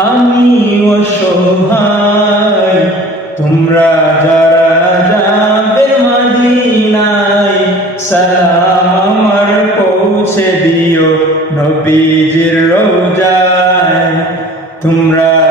আমি অসহায়, তোমরা যারা যাবে মদিনায়, সালাম আমার পৌঁছে দিও নবীজির রওজায়। তোমরা